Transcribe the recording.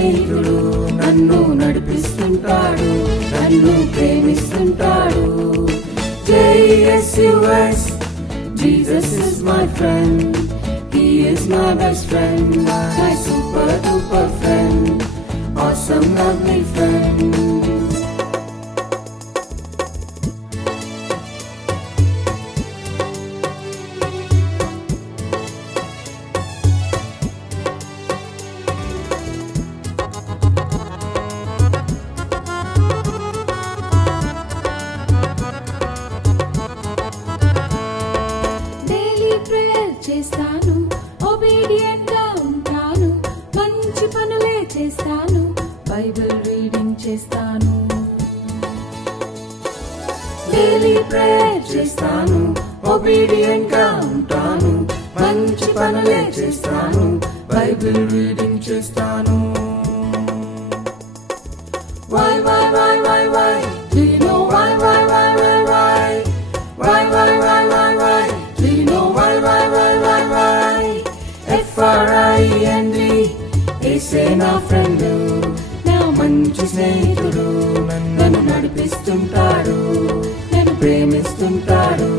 స్నేహితుడు, నన్ను నడిపిస్తుంటాడు, నన్ను ప్రేమిస్తుంటాడు. JSUS, Jesus is my friend, He is my best friend, my super duper friend, awesome lovely friend. చేస్తాను, obedient గా ఉంటాను, మంచి పనులే చేస్తాను, బైబిల్ రీడింగ్ చేస్తాను. డైలీ ప్రేయర్ చేస్తాను, obedient గా ఉంటాను, మంచి పనులే చేస్తాను, బైబిల్ రీడింగ్ చేస్తాను. Why do you know why do you know why FRIEND ఏసే నా ఫ్రెండ్, నా మంచి స్నేహితుడు, నన్ను నడిపిస్తుంటాడు, నన్ను ప్రేమిస్తుంటాడు.